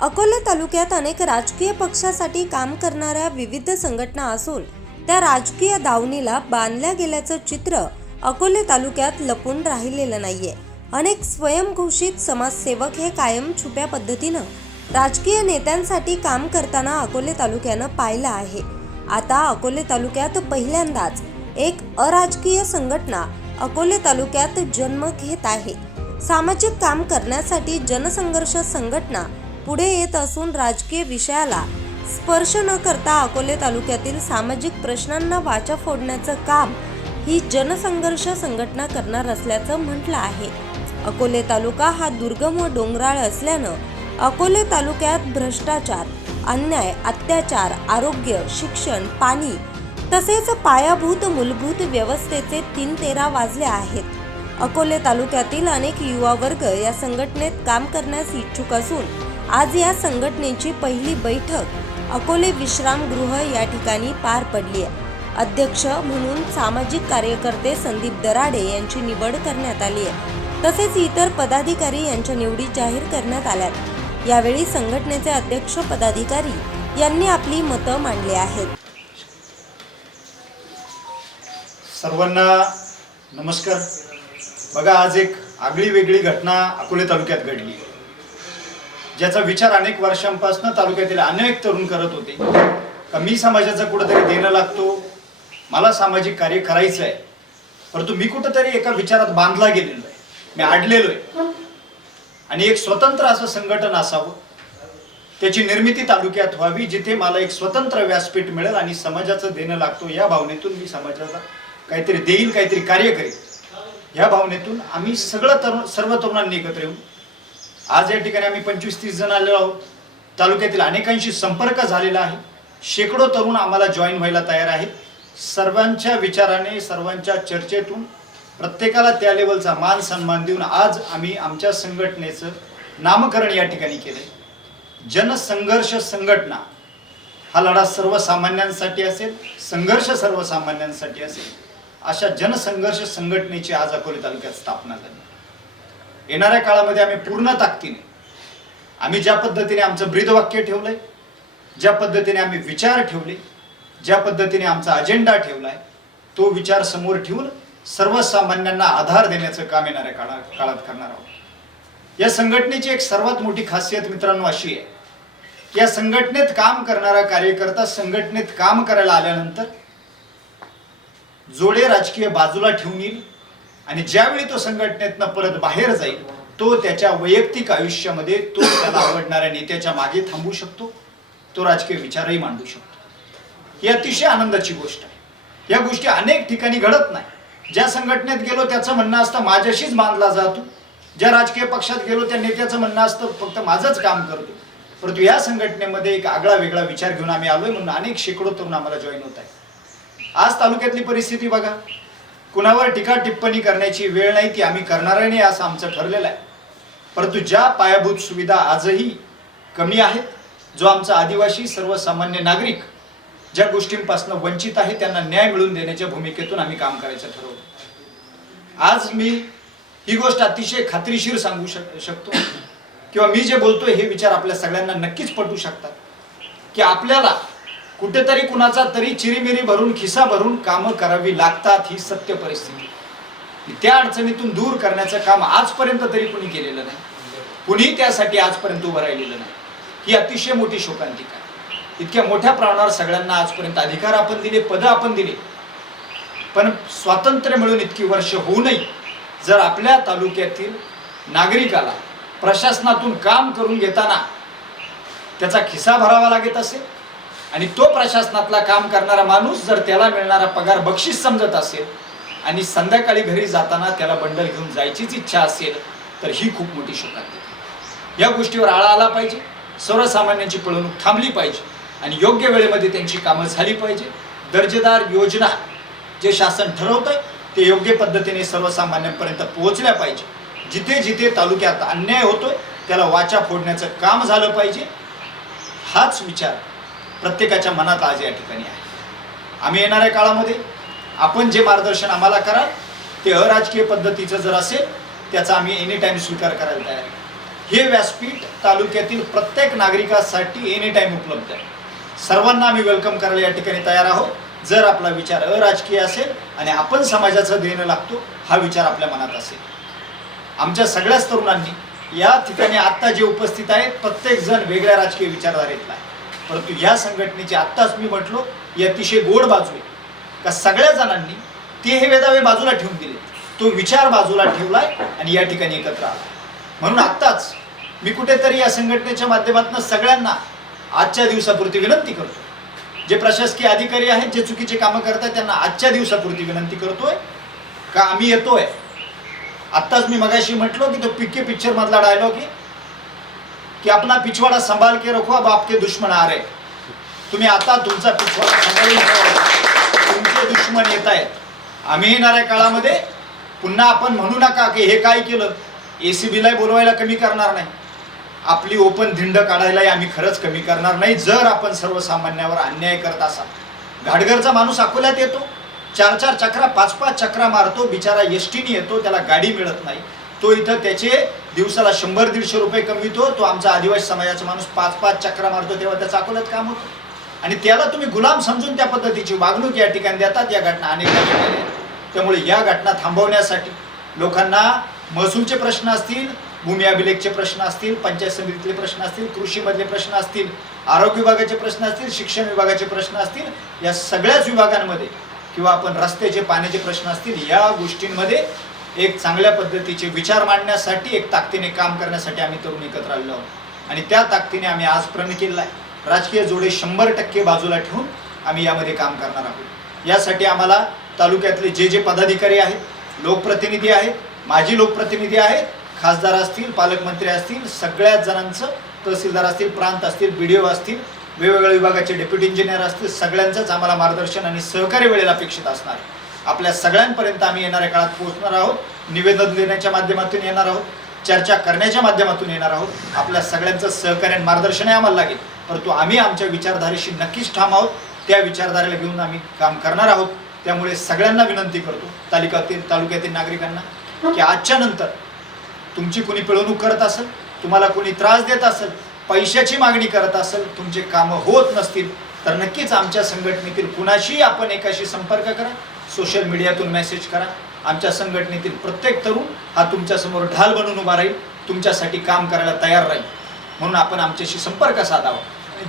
अकोले तालुक्यात अनेक राजकीय पक्षासाठी काम करणाऱ्या विविध संघटना असून त्या राजकीय दावणीला बांधल्या गेल्याचं चित्र अकोले तालुक्यात लपून राहिलेलं नाहीये। अनेक स्वयंघोषित समाजसेवक हे कायम छुप्या पद्धतीनं राजकीय नेत्यांसाठी काम करताना अकोले तालुक्यानं पाहिलं आहे। आता अकोले तालुक्यात पहिल्यांदाच एक अराजकीय संघटना अकोले तालुक्यात जन्म घेत आहे। सामाजिक काम करण्यासाठी जनसंघर्ष संघटना पुढे येत असून राजकीय विषयाला स्पर्श न करता अकोले तालुक्यातील सामाजिक प्रश्नांना वाचा फोडण्याचं काम ही जनसंघर्ष संघटना करणार असल्याचं म्हटलं आहे। अकोले तालुका हा दुर्गम व डोंगराळ असल्यानं अकोले तालुक्यात भ्रष्टाचार, अन्याय, अत्याचार, आरोग्य, शिक्षण, पाणी तसेच पायाभूत मूलभूत व्यवस्थेचे 3-13 वाजले आहेत। अकोले तालुक्यातील अनेक युवा वर्ग या संघटनेत काम करण्यास इच्छुक असून आज या संघटनेची पहिली बैठक अकोले विश्रामगृह या ठिकाणी पार पडली आहे। अध्यक्ष म्हणून सामाजिक कार्यकर्ते संदीप दराडे यांची निवड करण्यात आली आहे। तसेच इतर पदाधिकारी यांच्या निवडी जाहीर करण्यात आल्यात। यावेळी संघटनेचे अध्यक्ष पदाधिकारी यांनी आपली मतं मांडली आहेत। सर्वांना नमस्कार। बघा, आज एक आगळी वेगळी घटना अकोले तालुक्यात घडली, ज्याचा विचार अनेक वर्षांपासून तालुक्यातील अनेक तरुण करत होते का मी समाजाचं कुठेतरी देणं लागतो, मला सामाजिक कार्य करायचं आहे, परंतु मी कुठेतरी एका विचारात बांधला गेलेलो आहे, मी अडलेलो आहे आणि एक स्वतंत्र असं संघटन असावं, त्याची निर्मिती तालुक्यात व्हावी जिथे मला एक स्वतंत्र व्यासपीठ मिळेल आणि समाजाचं देणं लागतो या भावनेतून मी समाजाला काहीतरी देईल, काहीतरी कार्य करेल या भावनेतून आम्ही सर्व तरुणांनी एकत्र येऊन आज या ठिकाणी आम्ही 25-30 जण आलेलो आहोत। तालुक्यातील अनेकांशी संपर्क झालेला आहे, शेकडो तरुण आम्हाला जॉईन व्हायला तयार आहेत। सर्वांच्या विचाराने, सर्वांच्या चर्चेतून प्रत्येकाला त्या लेवलचा मान सन्मान देऊन आज आम्ही आमच्या संघटनेचं नामकरण या ठिकाणी केलंय। जनसंघर्ष संघटना हा लढा सर्वसामान्यांसाठी असेल, संघर्ष सर्वसामान्यांसाठी असेल, अशा जनसंघर्ष संघटनेची आज अकोले तालुक्यात स्थापना झाली। येणाऱ्या काळामध्ये आम्ही पूर्ण ताकदीने आम्ही ज्या पद्धतीने आमचं ब्रीदवाक्य ठेवलंय, ज्या पद्धतीने आम्ही विचार ठेवले, ज्या पद्धतीने आमचा अजेंडा ठेवलाय, तो विचार समोर ठेवून सर्वसामान्यांना आधार देण्याचं काम येणाऱ्या काळात करणार आहोत। या संघटनेची एक सर्वात मोठी खासियत मित्रांनो अशी आहे की या संघटनेत काम करणारा कार्यकर्ता संघटनेत काम करायला आल्यानंतर जोडे राजकीय बाजूला ठेवून येईल आणि ज्यावेळी तो संघटनेतनं परत बाहेर जाईल तो त्याच्या वैयक्तिक आयुष्यामध्ये तो त्याला आवडणाऱ्या नेत्याच्या मागे थांबू शकतो, तो राजकीय विचारही मांडू शकतो। ही अतिशय आनंदाची गोष्ट आहे। या गोष्टी अनेक ठिकाणी घडत नाही। ज्या संघटनेत गेलो त्याचं म्हणणं असतं माझ्याशीच बांधला जातो, ज्या राजकीय पक्षात गेलो त्या नेत्याचं म्हणणं असतं फक्त माझंच काम करतो, परंतु या संघटनेमध्ये एक आगळा वेगळा विचार घेऊन आम्ही आलोय म्हणून अनेक शेकडो तरुण आम्हाला जॉईन होत आहे। आज तालुक्यातली परिस्थिती बघा, कुणावर टीका टिप्पणी करण्याची वेळ नाही, ती आम्ही करणार नाही असं आमचं ठरलेलं आहे। परंतु ज्या पायाभूत सुविधा आजही कमी आहेत, जो आमचा आदिवासी सर्वसामान्य नागरिक ज्या गोष्टींपासून वंचित आहे त्यांना न्याय मिळवून देण्याच्या भूमिकेतून आम्ही काम करायचं ठरवलं। आज मी ही गोष्ट अतिशय खात्रीशीर सांगू शकतो किंवा मी जे बोलतोय हे विचार आपल्या सगळ्यांना नक्कीच पटू शकतात की आपल्याला कुठेतरी कुणाचा तरी चिरीमिरी भरून खिसा भरून कामं करावी लागतात, ही सत्य परिस्थिती। त्या अडचणीतून दूर करण्याचं काम आजपर्यंत तरी कुणी केलेलं नाही, कुणी त्यासाठी आजपर्यंत उभं राहिलेलं नाही। ही अतिशय मोठी शोकांतिका आहे। इतक्या मोठ्या प्रमाणावर सगळ्यांना आजपर्यंत अधिकार आपण दिले, पद आपण दिले, पण स्वातंत्र्य मिळून इतकी वर्ष होऊनही जर आपल्या तालुक्यातील नागरिकाला प्रशासनातून काम करून घेताना त्याचा खिसा भरावा लागत असेल आणि तो प्रशासनातला काम करणारा माणूस जर त्याला मिळणारा पगार बक्षीस समजत असेल आणि संध्याकाळी घरी जाताना त्याला बंडल घेऊन जायचीच इच्छा असेल तर ही खूप मोठी शोकांतिका। या गोष्टीवर आळा आला पाहिजे, सर्वसामान्यांची पळवणूक थांबली पाहिजे आणि योग्य वेळेमध्ये त्यांची कामं झाली पाहिजे। दर्जेदार योजना जे शासन ठरवतंय ते योग्य पद्धतीने सर्वसामान्यांपर्यंत पोहोचल्या पाहिजे। जिथे जिथे तालुक्यात अन्याय होतोय त्याला वाचा फोडण्याचं काम झालं पाहिजे। हाच विचार प्रत्येकाच्या मनात आज या ठिकाणी आहे। आम्ही येणाऱ्या काळामध्ये आपण जे मार्गदर्शन आम्हाला कराल ते अराजकीय पद्धतीचं जर असेल त्याचा आम्ही एनी टाइम स्वीकार करायला तयार आहे। हे व्यासपीठ तालुक्यातील प्रत्येक नागरिकासाठी एनी टाईम उपलब्ध आहे. सर्वांना आम्ही वेलकम करायला या ठिकाणी तयार आहोत. जर आपला विचार अराजकीय असेल आणि आपण समाजाचं देणं लागतो हा विचार आपल्या मनात असेल. आमच्या सगळ्याच तरुणांनी या ठिकाणी आत्ता जे उपस्थित आहेत प्रत्येक जण वेगळ्या राजकीय विचारधारेतला आहे, परंतु या संघटनेची आत्ताच मी म्हटलो ही अतिशय गोड बाजू आहे का सगळ्या जणांनी ते हे वेदावे बाजूला ठेवून दिले, तो विचार बाजूला ठेवलाय आणि या ठिकाणी एकत्र आला. म्हणून आत्ताच मी कुठेतरी या संघटनेच्या माध्यमातून सगळ्यांना आजच्या दिवसापुरती विनंती करतो, जे प्रशासकीय अधिकारी आहेत जे चुकीचे कामं करतात त्यांना आजच्या दिवसापुरती विनंती करतोय का आम्ही येतोय. आत्ताच मी मगाशी म्हटलो की तो पीके पिक्चर मधला डायलॉग आहे की अपना पिछवाडा संभाल के रखो अब आपके दुश्मन आ रहे. तुम्ही आता तुमचा पिछवाडा सांभाळून ठेवा, तुमचे दुश्मन येत आहेत. आम्ही येणाऱ्या काळामध्ये पुन्हा आपण म्हणू नका की हे काय केलं, ACBला बोलवायला कमी करणार नाही, आपली ओपन धिंड काढायलाही आम्ही खरंच कमी करणार नाही. जर आपण सर्वसामान्यावर अन्याय करत असाल, घाटघरचा माणूस अकोल्यात येतो 4-4 चक्रा 5-5 चक्रा मारतो, बिचारा एसटीने येतो, त्याला गाडी मिळत नाही, तो इथं त्याचे दिवसाला 100-150 रुपये कमवितो. तो आमचा आदिवासी समाजाचा माणूस 5-5 चक्रा मारतो तेव्हा त्याचं अकोल्यात काम होतं आणि त्याला तुम्ही गुलाम समजून त्या पद्धतीची वागणूक या ठिकाणी देतात. या घटना अनेक घडलेल्या आहेत. त्यामुळे या घटना थांबवण्यासाठी लोकांना महसूलचे प्रश्न असतील, भूमी अभिलेखचे प्रश्न असतील, पंचायत समितीतले प्रश्न असतील, कृषीमधले प्रश्न असतील, आरोग्य विभागाचे प्रश्न असतील, शिक्षण विभागाचे प्रश्न असतील, या सगळ्याच विभागांमध्ये किंवा आपण रस्त्याचे पाण्याचे प्रश्न असतील, या गोष्टींमध्ये एक चांगल्या पद्धतीचे विचार मांडण्यासाठी एक ताकदीने काम करण्यासाठी आम्ही तरुण एकत्र आलेलो आहोत आणि त्या ताकदीने आम्ही आज प्रण केलेला आहे. राजकीय जोडे 100% बाजूला ठेवून आम्ही यामध्ये काम करणार आहोत. यासाठी आम्हाला तालुक्यातले जे पदाधिकारी आहेत, लोकप्रतिनिधी आहेत, माजी लोकप्रतिनिधी आहेत, खासदार असतील, पालकमंत्री असतील, सगळ्याच जणांचं, तहसीलदार असतील, प्रांत असतील, BDO असतील, वेगवेगळ्या विभागाचे डेप्युटी इंजिनियर असतील, सगळ्यांचंच आम्हाला मार्गदर्शन आणि सहकार्य वेळेला अपेक्षित असणार. आपल्या सगळ्यांपर्यंत आम्ही येणाऱ्या काळात पोहोचणार आहोत. निवेदन देण्याच्या माध्यमातून येणार आहोत, चर्चा करण्याच्या माध्यमातून येणार आहोत. आपल्या सगळ्यांचं सहकार्य आणि मार्गदर्शनही आम्हाला लागेल, परंतु आम्ही आमच्या विचारधारेशी नक्कीच ठाम आहोत. त्या विचारधारेला घेऊन आम्ही काम करणार आहोत. त्यामुळे सगळ्यांना विनंती करतो, तालुक्यातील नागरिकांना, की आजच्या नंतर तुमची कोणी पिळवणूक करत असेल, तुम्हाला कोणी त्रास देत असेल, पैशाची मागणी करत असेल, तुमचे कामं होत नसतील तर नक्कीच आमच्या संघटनेतील कुणाशी आपण एकाशी संपर्क करा, सोशल मीडियातून मेसेज करा. आमच्या संघटनेतील प्रत्येक तरुण हा तुमच्यासमोर ढाल बनून उभा राहील, तुमच्यासाठी काम करायला तयार राहील. म्हणून आपण आमच्याशी संपर्क साधावा.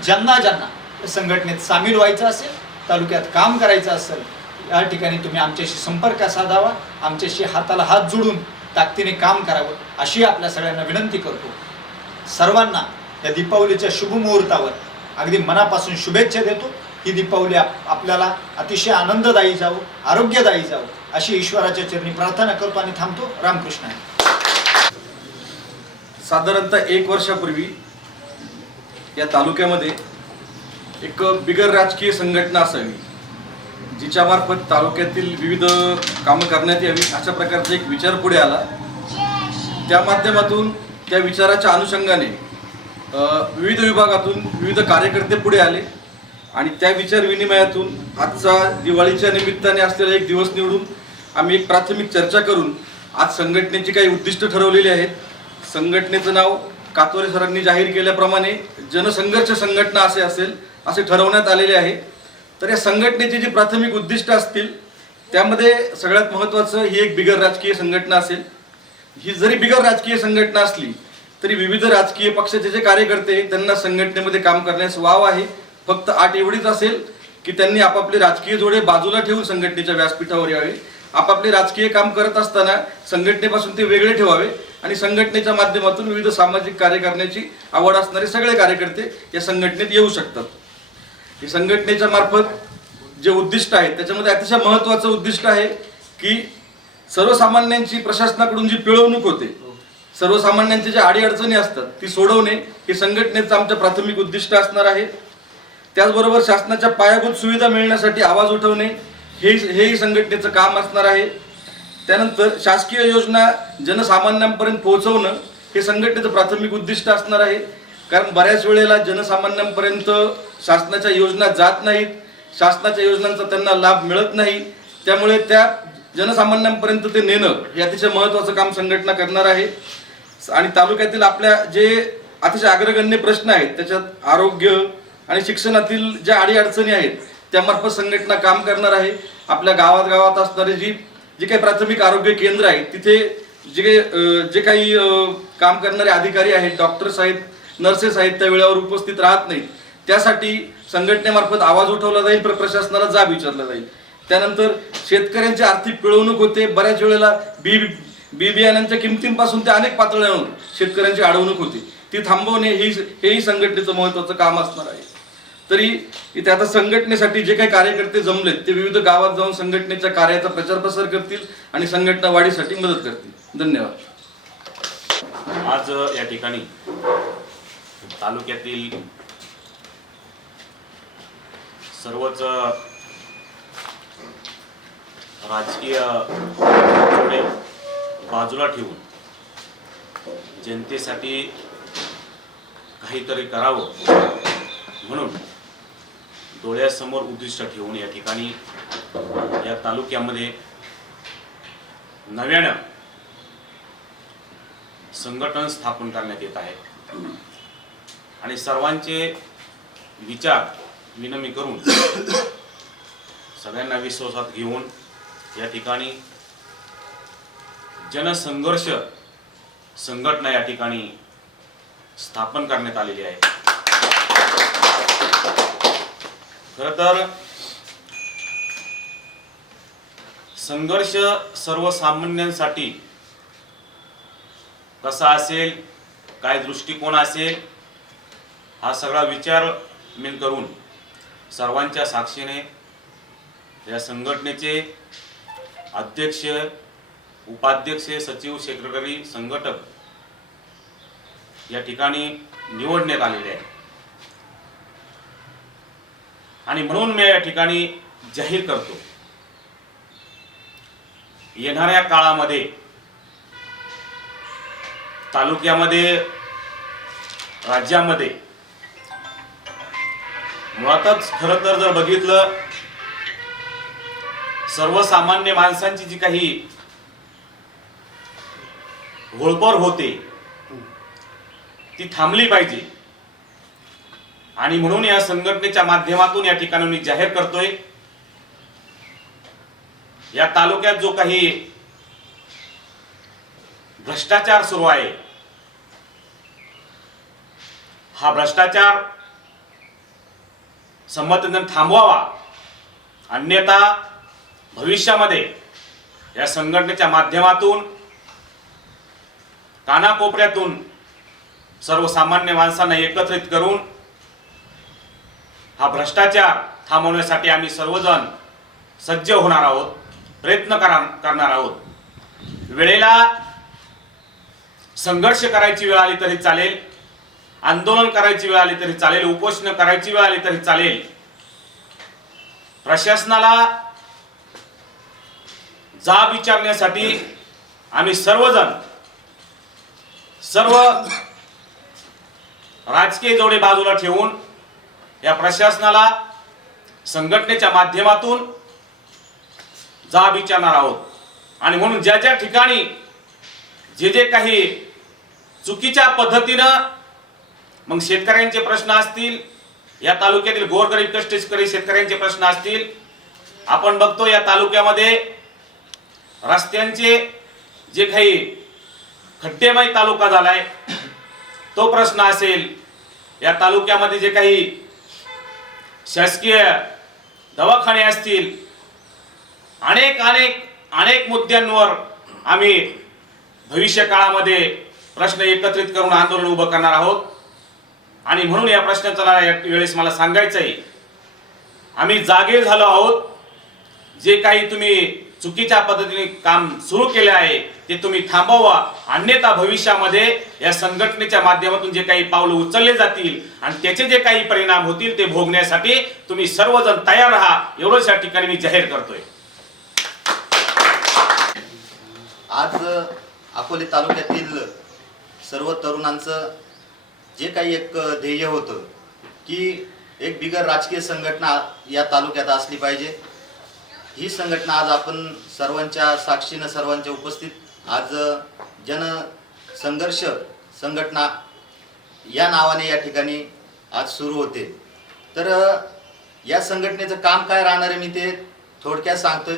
ज्यांना संघटनेत सामील व्हायचं असेल, तालुक्यात काम करायचं असेल, या ठिकाणी तुम्ही आमच्याशी संपर्क साधावा, आमच्याशी हाताला हात जोडून ताकदीने काम करावं अशी आपल्या सगळ्यांना विनंती करतो. सर्वांना या दीपावलीच्या शुभ मुहूर्तावर अगदी मनापासून शुभेच्छा देतो. ही दीपावली आपल्याला अतिशय आनंददायी जावो, आरोग्यदायी जावो अशी ईश्वराच्या चरणी प्रार्थना करतो आणि थांबतो. रामकृष्ण हरी. साधारणतः 1 वर्षापूर्वी या तालुक्यामध्ये एक बिगर राजकीय संघटना असावी, जिच्या मार्फत तालुक्यातील विविध कामं करण्यात यावी अशा प्रकारचा एक विचार पुढे आला. त्या माध्यमातून त्या विचाराच्या अनुषंगाने विविध विभागातून विविध कार्यकर्ते पुढे आले आणि त्या विचार विनिमयातून आजचा दिवाळीच्या निमित्ताने असलेला एक दिवस निवडून आम्ही एक प्राथमिक चर्चा करून आज संघटनेची काही उद्दिष्ट ठरवलेली आहेत. संघटनेचं नाव कातोरे सरांनी जाहीर केल्याप्रमाणे जनसंघर्ष संघटना असे ठरवण्यात आलेले आहे. तर या संघटनेची जी प्राथमिक उद्दिष्ट असतील त्यामध्ये सगळ्यात महत्त्वाचं ही एक बिगर राजकीय संघटना असेल. ही जरी बिगर राजकीय संघटना असली तरी विविध राजकीय पक्षाचे जे कार्यकर्ते त्यांना संघटनेमध्ये काम करण्यास वाव आहे. फक्त अट एवढीच असेल की त्यांनी आपापले राजकीय जोडे बाजूला ठेवून संघटनेच्या व्यासपीठावर यावे. आपापले राजकीय काम करत असताना संघटनेपासून ते वेगळे ठेवावे आणि संघटनेच्या माध्यमातून विविध सामाजिक कार्य करण्याची आवड असणारे सगळे कार्यकर्ते या संघटनेत येऊ शकतात. ही संघटनेच्या मार्फत जे उद्दिष्ट आहे त्याच्यामध्ये अतिशय महत्त्वाचं उद्दिष्ट आहे की सर्वसामान्यांची प्रशासनाकडून जी पिळवणूक होते, सर्वसामान्यांच्या ज्या अडीअडचणी असतात ती सोडवणे हे संघटनेचं आमचं प्राथमिक उद्दिष्ट असणार आहे. त्याचबरोबर शासनाच्या पायाभूत सुविधा मिळण्यासाठी आवाज उठवणे हेही संघटनेचं काम असणार आहे. त्यानंतर शासकीय योजना जनसामान्यांपर्यंत पोहोचवणं हे संघटनेचं प्राथमिक उद्दिष्ट असणार आहे. कारण बऱ्याच वेळेला जनसामान्यांपर्यंत शासनाच्या योजना जात नाहीत, शासनाच्या योजनांचा त्यांना लाभ मिळत नाही. त्यामुळे त्या जनसामान्यांपर्यंत ते नेणं हे अतिशय महत्त्वाचं काम संघटना करणार आहे. आणि तालुक्यातील आपल्या जे अतिशय अग्रगण्य प्रश्न आहेत त्याच्यात आरोग्य आणि शिक्षणातील ज्या अडीअडचणी आहेत त्यामार्फत संघटना काम करणार आहे. आपल्या गावात असणारे जी काही प्राथमिक आरोग्य केंद्र आहेत तिथे जे काही काम करणारे अधिकारी आहेत, डॉक्टर्स आहेत, नर्सेस आहेत, त्या वेळेवर उपस्थित राहत नाहीत. त्यासाठी संघटनेमार्फत आवाज उठवला जाईल, प्रशासनाला जाब विचारला जाईल. त्यानंतर शेतकऱ्यांची आर्थिक पिळवणूक होते. बऱ्याच वेळेला बी बियाण्यांच्या किमतींपासून ते अनेक पातळ्यांवर शेतकऱ्यांची अडवणूक होती, ती थांबवणे हेही संघटनेचं महत्त्वाचं काम असणार आहे. तरी इथे आता संघटनेसाठी जे काही कार्यकर्ते जमलेत ते विविध गावात जाऊन संघटनेच्या कार्याचा प्रचार प्रसार करतील आणि संघटना वाढीसाठी मदत करतील. धन्यवाद. आज या ठिकाणी तालुक्यातील सर्वच राजकीय जोडे बाजूला ठेवून जनतेसाठी काहीतरी करावं म्हणून डोळ्यासमोर उद्दिष्ट ठेवून या ठिकाणी या तालुक्यामध्ये नव्यानं संघटन स्थापन करण्यात येत आहे आणि सर्वांचे विचार विनिमय करून सगळ्यांना विश्वासात घेऊन या ठिकाणी जनसंघर्ष संघटना या ठिकाणी स्थापन करण्यात आलेली आहे. खरं तर संघर्ष सर्वसामान्यांसाठी कसा असेल, काय दृष्टिकोन असेल, हा सगळा विचार मी करून सर्वांच्या साक्षीने या संघटनेचे अध्यक्ष, उपाध्यक्ष, सचिव, सेक्रेटरी, संघटक या ठिकाणी निवडण्यात आलेले आहे. आणि म्हणून मी या ठिकाणी जाहीर करतो, येणाऱ्या काळामध्ये तालुक्यामध्ये, राज्यामध्ये मुळातच खरं तर जर बघितलं, सर्वसामान्य माणसांची जी काही घोळपळ होते ती थांबली पाहिजे. आणि म्हणून या संघटनेच्या माध्यमातून या ठिकाणी मी जाहीर करतोय, या तालुक्यात जो काही भ्रष्टाचार सुरू आहे, हा भ्रष्टाचार संमतीने थांबवावा, अन्यथा भविष्यामध्ये या संघटनेच्या माध्यमातून कानाकोपऱ्यातून सर्वसामान्य माणसांना एकत्रित करून हा भ्रष्टाचार थांबवण्यासाठी आम्ही सर्वजण सज्ज होणार आहोत, प्रयत्न करणार आहोत. वेळेला संघर्ष करायची वेळ आली तरी चालेल, आंदोलन करायची वेळ आली तरी चालेल, उपोषण करायची वेळ आली तरी चालेल. प्रशासनाला जाब विचारण्यासाठी आम्ही सर्वजण, सर्व राजकीय जोडे बाजूला ठेवून या प्रशासनाला संघटनेच्या माध्यमातून जाब विचारणार आहोत. आणि म्हणून ज्या ज्या ठिकाणी जे काही चुकीच्या पद्धतीनं मग शेतकऱ्यांचे प्रश्न असतील, या तालुक्यातील गोरगरीब कष्टकरी शेतकऱ्यांचे प्रश्न असतील, आपण बघतो या तालुक्यामध्ये रस्त्यांचे जे काही खड्डेमय तालुका झालाय तो प्रश्न असेल, या तालुक्यामध्ये जे काही शासकीय दवाखाने असतील, अनेक अनेक अनेक मुद्द्यांवर आम्ही भविष्य काळामध्ये प्रश्न एकत्रित करून आंदोलन उभं करणार आहोत. आणि म्हणून या प्रश्नाचा वेळेस मला सांगायचं आहे, आम्ही जागे झालो आहोत. जे काही तुम्ही चुकीच्या पद्धतीने काम सुरू केले आहे ते तुम्ही थांबवा, अन्यथा भविष्यामध्ये या संघटनेच्या माध्यमातून जे काही पावलं उचलले जातील आणि त्याचे जे काही परिणाम होतील ते भोगण्यासाठी तुम्ही सर्वजण तयार राहा, एवढंच या ठिकाणी मी जाहीर करतोय. आज अकोले तालुक्यातील सर्व तरुणांचं जे काही एक ध्येय होतं की एक बिगर राजकीय संघटना या तालुक्यात असली पाहिजे, ही संघटना आज आपण सर्वांच्या साक्षीनं, सर्वांच्या उपस्थित आज संघर्ष संघटना या नावाने या ठिकाणी आज सुरू होते. तर या संघटनेचं काम काय राहणार आहे मी ते थोडक्यात सांगतोय.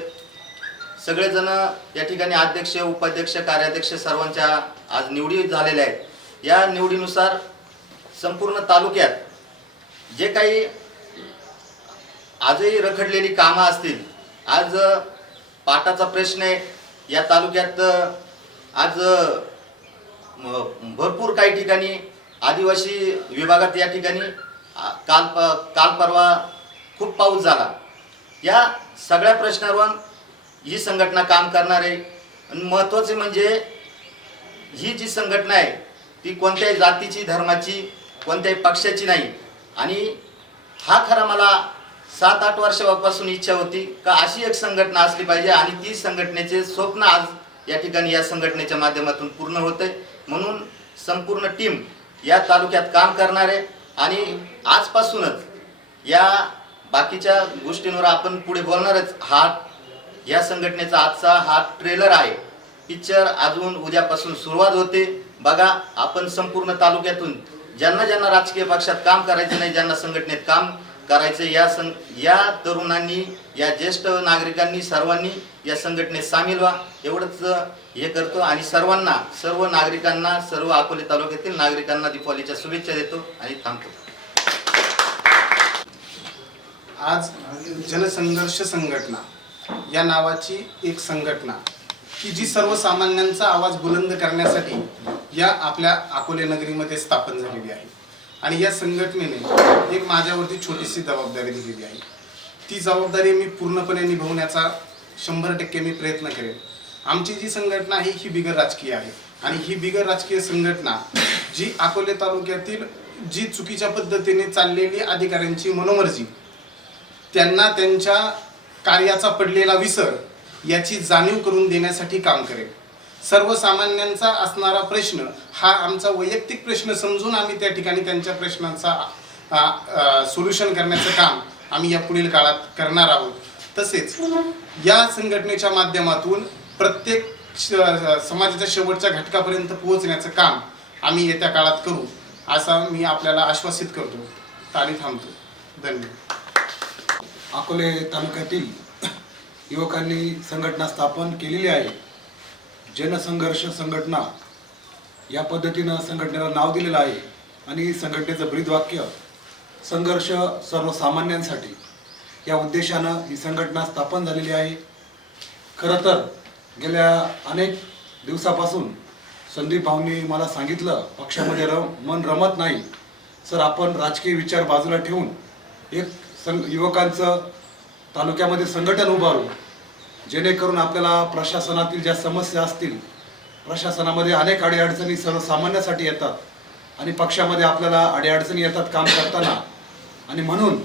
सगळेजण या ठिकाणी अध्यक्ष, उपाध्यक्ष, कार्याध्यक्ष सर्वांच्या आज निवडी झालेल्या आहेत. या निवडीनुसार संपूर्ण तालुक्यात जे काही आजही रखडलेली कामं असतील, आज पाटाचा प्रश्न आहे या तालुक्यात. आज भरपूर काही ठिकाणी आदिवासी विभागात या ठिकाणी काल परवा खूप पाऊस झाला. या सगळ्या प्रश्नांवर ही संघटना काम करणार आहे. आणि महत्त्वाचे म्हणजे ही जी संघटना आहे ती कोणत्याही जातीची, धर्माची, कोणत्याही पक्षाची नाही. आणि हा खरा मला 7-8 वर्षापासून इच्छा होती का अशी एक संघटना असली पाहिजे. आणि ती संघटनेचे स्वप्न आज या ठिकाणी या संघटनेच्या माध्यमातून पूर्ण होते. म्हणून संपूर्ण टीम या तालुक्यात काम करणार आहे. आणि आजपासूनच या बाकीच्या गोष्टींवर आपण पुढे बोलणारच. या संघटनेचा आजचा हा ट्रेलर आहे. पिक्चर अजून उद्यापासून सुरुवात होते. बघा, आपण संपूर्ण तालुक्यातून ज्यांना ज्यांना राजकीय पक्षात काम करायचं नाही, ज्यांना संघटनेत काम करायचं, या तरुणांनी, या ज्येष्ठ नागरिकांनी सर्वांनी या संघटनेत सामील व्हा एवढंच हे करतो. आणि सर्व नागरिकांना, सर्व अकोले तालुक्यातील नागरिकांना दीपावलीच्या शुभेच्छा देतो आणि थांबतो. आज जनसंघर्ष संघटना या नावाची एक संघटना की जी सर्वसामान्यांचा आवाज बुलंद करण्यासाठी या आपल्या अकोले नगरीमध्ये स्थापन झालेली आहे. आणि या संघटनेने एक माझ्यावरती छोटीशी जबाबदारी दिलेली आहे. ती जबाबदारी मी पूर्णपणे निभावण्याचा 100% मी प्रयत्न करेन. आमची जी संघटना आहे ही बिगर राजकीय आहे. आणि ही बिगर राजकीय संघटना जी अकोले तालुक्यातील जी चुकीच्या पद्धतीने चाललेली अधिकाऱ्यांची मनोमर्जी, त्यांना त्यांच्या कार्याचा पडलेला विसर याची जाणीव करून देण्यासाठी काम करेल. सर्वसामान्यांचा असणारा प्रश्न हा आमचा वैयक्तिक प्रश्न समजून आम्ही त्या ठिकाणी त्यांच्या प्रश्नांचा सोल्युशन करण्याचं काम आम्ही या पुढील काळात करणार आहोत. तसेच या संघटनेच्या माध्यमातून प्रत्येक समाजाच्या शेवटच्या घटकापर्यंत पोहोचण्याचं काम आम्ही येत्या काळात करू असा मी आपल्याला आश्वासित करतो. आणि थांबतो. धन्यवाद. अकोले तालुक्यातील युवकांनी संघटना स्थापन केलेली आहे. जनसंघर्ष संघटना या पद्धतीनं संघटनेला नाव दिलेलं आहे. आणि संघटनेचं ब्रीदवाक्य संघर्ष सर्वसामान्यांसाठी या उद्देशानं ही संघटना स्थापन झालेली आहे. खरं तर गेल्या अनेक दिवसापासून संदीप भाऊंनी मला सांगितलं, पक्षामध्ये मन रमत नाही सर, आपण राजकीय विचार बाजूला ठेवून एक युवकांचं तालुक्यामध्ये संघटन उभारू, जेणेकरून आपल्याला प्रशासनातील ज्या समस्या असतील, प्रशासनामध्ये अनेक अडीअडचणी सर्वसामान्यासाठी येतात आणि पक्षामध्ये आपल्याला अडीअडचणी येतात काम करताना. आणि म्हणून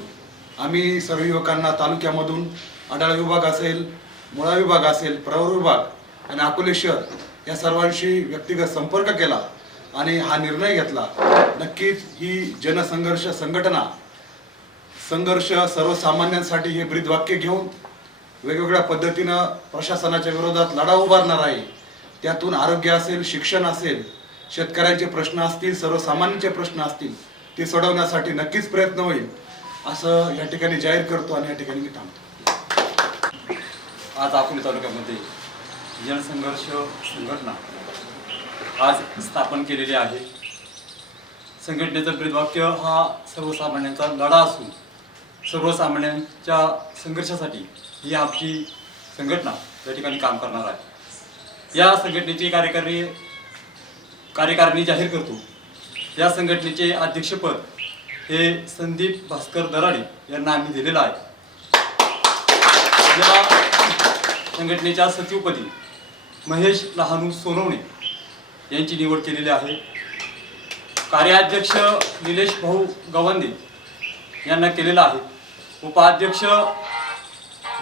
आम्ही सर्व युवकांना तालुक्यामधून आढाळ विभाग असेल, मुळा विभाग असेल, प्रवर विभाग आणि अकोले शहर या सर्वांशी व्यक्तिगत संपर्क केला आणि हा निर्णय घेतला. नक्कीच ही जनसंघर्ष संघटना संघर्ष सर्वसामान्यांसाठी हे ब्रीदवाक्य घेऊन वेगवेगळ्या पद्धतीनं प्रशासनाच्या विरोधात लढा उभारणार आहे. त्यातून आरोग्य असेल, शिक्षण असेल, शेतकऱ्यांचे प्रश्न असतील, सर्वसामान्यांचे प्रश्न असतील, ते सोडवण्यासाठी नक्कीच प्रयत्न होईल असं या ठिकाणी जाहीर करतो आणि या ठिकाणी मी थांबतो. आज अकोले तालुक्यामध्ये जनसंघर्ष संघटना आज स्थापन केलेली आहे. संघटनेचं ब्रीदवाक्य हा सर्वसामान्यांचा लढा असून सर्वसामान्यांच्या संघर्षासाठी ही आमची संघटना या ठिकाणी काम करणार आहे. या संघटनेची कार्यकारिणी जाहीर करतो. या संघटनेचे अध्यक्षपद हे संदीप भास्कर दराडे यांना आम्ही दिलेलं आहे. या संघटनेच्या सचिवपदी महेश लहानू सोनवणे यांची निवड केलेली आहे. कार्याध्यक्ष निलेश भाऊ गवंदे यांना केलेला आहे. उपाध्यक्ष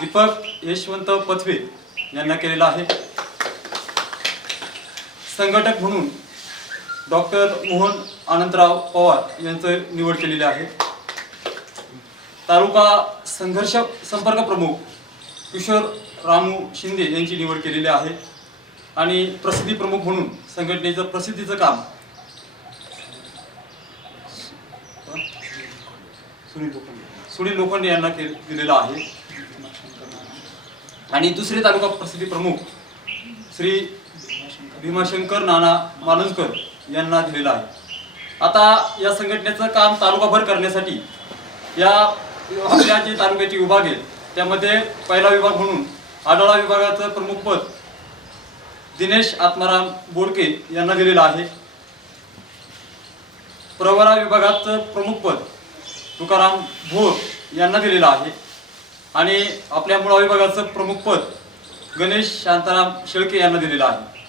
दीपक यशवंत पथवे यांना केलेला आहे. संघटक म्हणून डॉक्टर मोहन आनंदराव पवार यांचं निवड केलेली आहे. तालुका संघर्ष संपर्क प्रमुख किशोर रामू शिंदे यांची निवड केलेली आहे. आणि प्रसिद्धी प्रमुख म्हणून संघटनेचं प्रसिद्धीचं काम सुनील लोखंडे यांना दिलेलं आहे. आणि दुसरे तालुका प्रसिद्धी प्रमुख श्री भीमाशंकर नाना मालुसकर यांना दिलेलं आहे. आता या संघटनेचं काम तालुकाभर करण्यासाठी या आपल्या जे तालुक्याचे विभाग आहेत त्यामध्ये पहिला विभाग म्हणून आढळा विभागाचं प्रमुखपद दिनेश आत्माराम बोडके यांना दिलेलं आहे. प्रवरा विभागाचं प्रमुखपद तुकाराम भोर यांना दिलेलं आहे. आणि आपल्या मुळा विभागाचं प्रमुखपद गणेश शांताराम शेळके यांना दिलेलं आहे.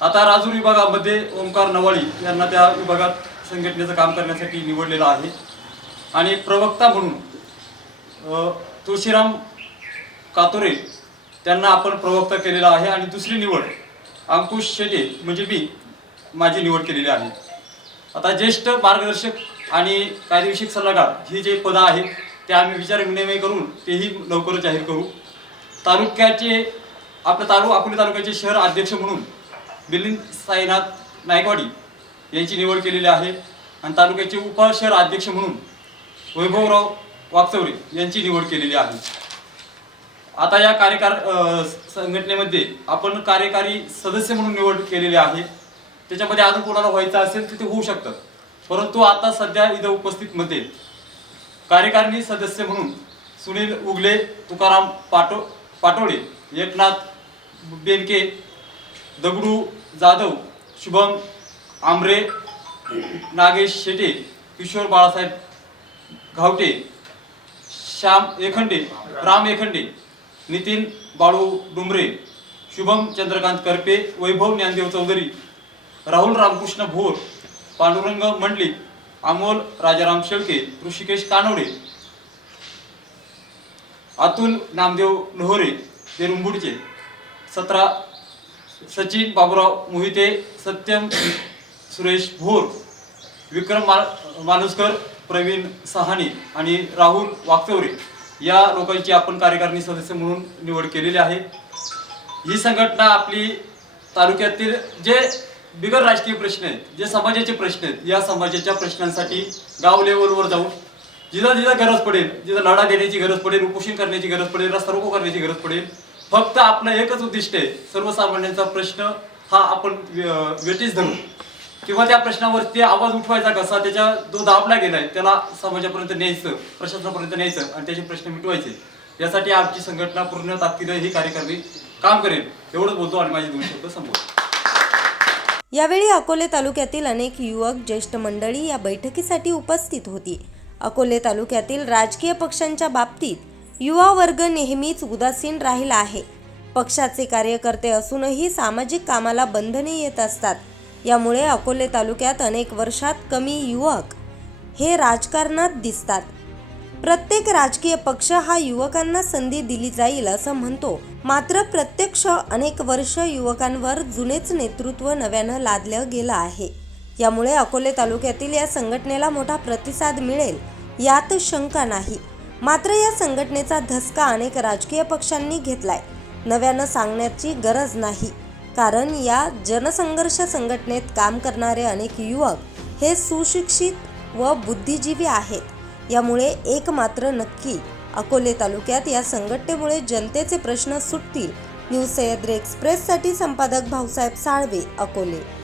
आता राजूर विभागामध्ये ओंकार नवाळी यांना त्या विभागात संघटनेचं काम करण्यासाठी निवडलेलं आहे. आणि प्रवक्ता म्हणून तुळशीराम कातोरे त्यांना आपण प्रवक्ता केलेला आहे. आणि दुसरी निवड अंकुश शेटे म्हणजे मी माझी निवड केलेली आहे. आता ज्येष्ठ मार्गदर्शक आणि कायदेविषयक सल्लागार ही जे पदं आहेत ते आम्ही विचारविनिमय करून तेही लवकरच जाहीर करू. तालुक्याचे अकोले तालुक्याचे शहर अध्यक्ष म्हणून मिलिंद साईनाथ नायकवाडी यांची निवड केलेली आहे. आणि तालुक्याचे उपशहर अध्यक्ष म्हणून वैभवराव वाकचौरे यांची निवड केलेली आहे. आता या संघटनेमध्ये आपण कार्यकारी सदस्य म्हणून निवड केलेली आहे. त्याच्यामध्ये अजून कोणाला व्हायचं असेल तर ते होऊ शकतं, परंतु आता सध्या इथं उपस्थित मध्ये कार्यकारिणी सदस्य म्हणून सुनील उगले, तुकाराम पाटोळे, एकनाथ बेनके, दगडू जाधव, शुभम आमरे, नागेश शेटे, किशोर बाळासाहेब घावटे, श्याम एखंडे, राम एखंडे, नितीन बाळू डुमरे, शुभम चंद्रकांत करपे, वैभव ज्ञानदेव चौधरी, राहुल रामकृष्ण भोर, पांडुरंग मंडलिक, अमोल राजाराम शेळके, ऋषिकेश कानवडे, अतुल नामदेव लोहरे देरुंबुडचे, 17 सचिन बाबूराव मोहिते, सत्यम सुरेश भोर, विक्रम मालुसकर, प्रवीण सहानी आणि राहुल वाकचौरे या लोकांची आपण कार्यकारिणी सदस्य म्हणून निवड केलेली आहे. ही संघटना आपली तालुक्यातील जे बिगर राजकीय प्रश्न आहेत, जे समाजाचे प्रश्न आहेत, या समाजाच्या प्रश्नांसाठी गाव लेवलवर जाऊन जिथं जिथं गरज पडेल, जिथं लढा देण्याची गरज पडेल, उपोषण करण्याची गरज पडेल, रस्ता रोको करण्याची गरज पडेल, फक्त आपलं एकच उद्दिष्ट आहे, सर्वसामान्यांचा प्रश्न हा आपण वेटीस धरून किंवा त्या प्रश्नावरती आवाज उठवायचा कसा, त्याच्या जो दाबला गेलाय त्याला समाजापर्यंत न्यायचं, प्रशासनापर्यंत न्यायचं आणि त्याचे प्रश्न मिटवायचे. यासाठी आमची संघटना पूर्ण ताकदीने ही कार्यकारिणी काम करेल एवढंच बोलतो आणि माझे 2 शब्द संपवतो. यावेळी अकोले तालुक्यातील अनेक युवक ज्येष्ठ मंडळी या बैठकीसाठी उपस्थित होती. अकोले तालुक्यातील राजकीय पक्षांच्या बाबतीत युवा वर्ग नेहमीच उदासीन राहिला आहे. पक्षाचे कार्यकर्ते असूनही सामाजिक कामाला बंधने येत असतात. यामुळे अकोले तालुक्यात अनेक वर्षात कमी युवक हे राजकारणात दिसतात. प्रत्येक राजकीय पक्ष हा युवकांना संधी दिली जाईल असं म्हणतो, मात्र प्रत्यक्ष अनेक वर्ष युवकांवर जुनेच नेतृत्व नव्यानं लादलं गेलं आहे. यामुळे अकोले तालुक्यातील या संघटनेला मोठा प्रतिसाद मिळेल यात शंका नाही. मात्र या संघटनेचा धसका अनेक राजकीय पक्षांनी घेतलाय. नव्यानं सांगण्याची गरज नाही, कारण या जनसंघर्ष संघटनेत काम करणारे अनेक युवक हे सुशिक्षित व बुद्धिजीवी आहेत. यामुळे एक मात्र नक्की, अकोले तालुक्यात या संघटनेमुळे जनतेचे प्रश्न सुटतील. न्यूज सह्याद्री एक्सप्रेससाठी संपादक भाऊसाहेब साळवे, अकोले.